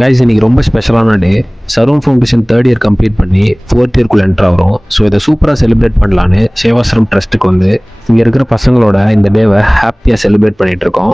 Guys இன்னைக்கு ரொம்ப ஸ்பெஷலான டே. சரூன் ஃபவுண்டேஷன் 3rd இயர் கம்ப்ளீட் பண்ணி 4th இயர்க்குள்ள என்ட்ரு ஆகிறோம். ஸோ இதை சூப்பராக செலிப்ரேட் பண்ணலான்னு சேவாசிரம் ட்ரஸ்ட்டுக்கு வந்து இங்கே இருக்கிற பசங்களோட இந்த டேவை ஹாப்பியாக செலிப்ரேட் பண்ணிகிட்டு இருக்கோம்.